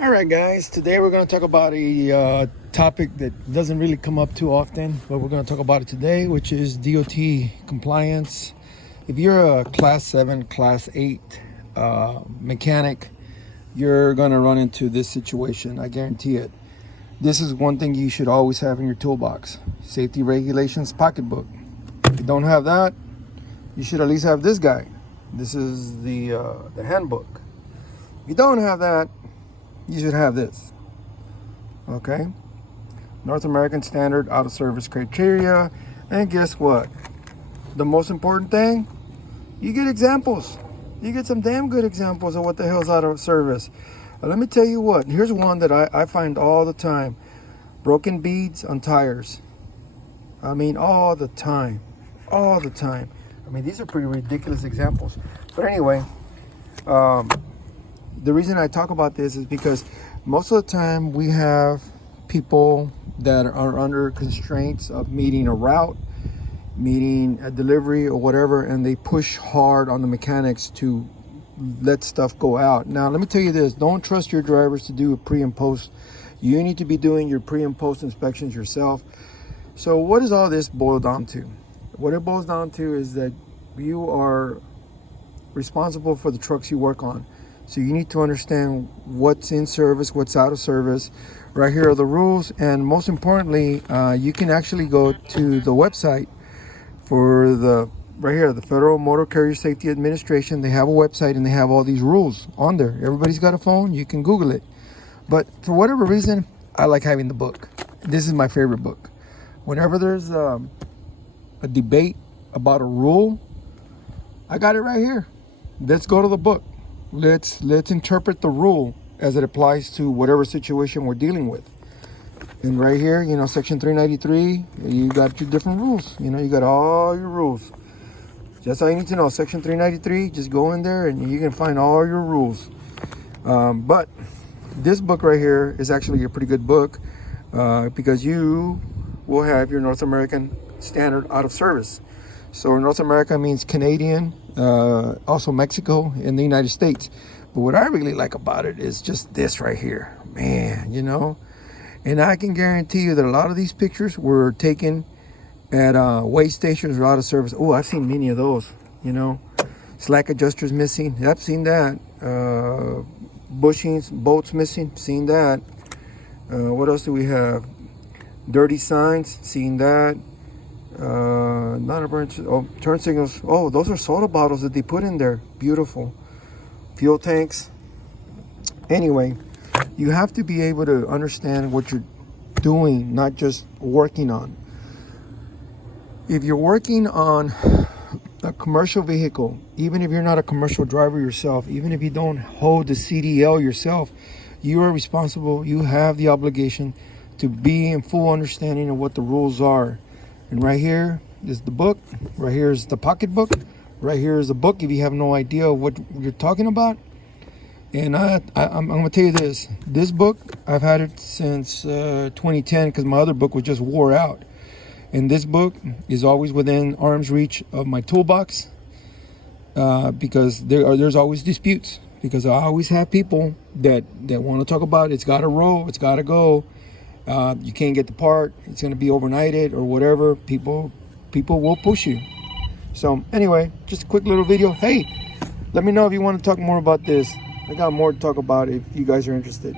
All right, guys. Today we're going to talk about a topic that doesn't really come up too often, but we're going to talk about it today, which is DOT compliance. If you're a Class 7, Class 8 mechanic, you're going to run into this situation. I guarantee it. This is one thing you should always have in your toolbox: safety regulations pocketbook. If you don't have that, you should at least have this guy. This is the handbook. If you don't have that, you should have this. Okay, North American Standard Out of Service Criteria. And guess what? The most important thing, you get examples. You get some damn good examples of what the hell's out of service. Let me tell you what, here's one that I find all the time: broken beads on tires. I mean, all the time. I mean, these are pretty ridiculous examples. But anyway, the reason I talk about this is because most of the time we have people that are under constraints of meeting a route, meeting a delivery or whatever, and they push hard on the mechanics to let stuff go out. Now, let me tell you this: don't trust your drivers to do a pre and post. You need to be doing your pre and post inspections yourself. So what does all this boil down to? What it boils down to is that you are responsible for the trucks you work on. So you need to understand what's in service, what's out of service. Right here are the rules. And most importantly, you can actually go to the website for right here, the Federal Motor Carrier Safety Administration. They have a website and they have all these rules on there. Everybody's got a phone. You can Google it. But for whatever reason, I like having the book. This is my favorite book. Whenever there's a debate about a rule, I got it right here. Let's go to the book. Let's interpret the rule as it applies to whatever situation we're dealing with. And right here, section 393, you got your different rules. You got all your rules. That's all you need to know. Section 393, just go in there and you can find all your rules. But this book right here is actually a pretty good book because you will have your North American Standard Out of Service. So North America means Canadian, also Mexico, and the United States. But what I really like about it is just this right here, man, And I can guarantee you that a lot of these pictures were taken at weigh stations or out of service. Oh, I've seen many of those, Slack adjusters missing. I've seen that. Bushings, bolts missing. Seen that. What else do we have? Dirty signs. Seen that. Not a burn. Oh, turn signals. Oh, those are soda bottles that they put in there. Beautiful. Fuel tanks. Anyway, you have to be able to understand what you're doing, not just working on. If you're working on a commercial vehicle, even if you're not a commercial driver yourself, even if you don't hold the CDL yourself, you are responsible. You have the obligation to be in full understanding of what the rules are. And right here is the book. Right here is the pocketbook. Right here is the book if you have no idea what you're talking about. And I'm going to tell you this. This book, I've had it since 2010 because my other book was just wore out. And this book is always within arm's reach of my toolbox because there's always disputes. Because I always have people that want to talk about it's got to roll, it's got to go. You can't get the part, it's going to be overnighted or whatever. People will push you. So anyway, just a quick little video. Hey, let me know if you want to talk more about this. I got more to talk about if you guys are interested.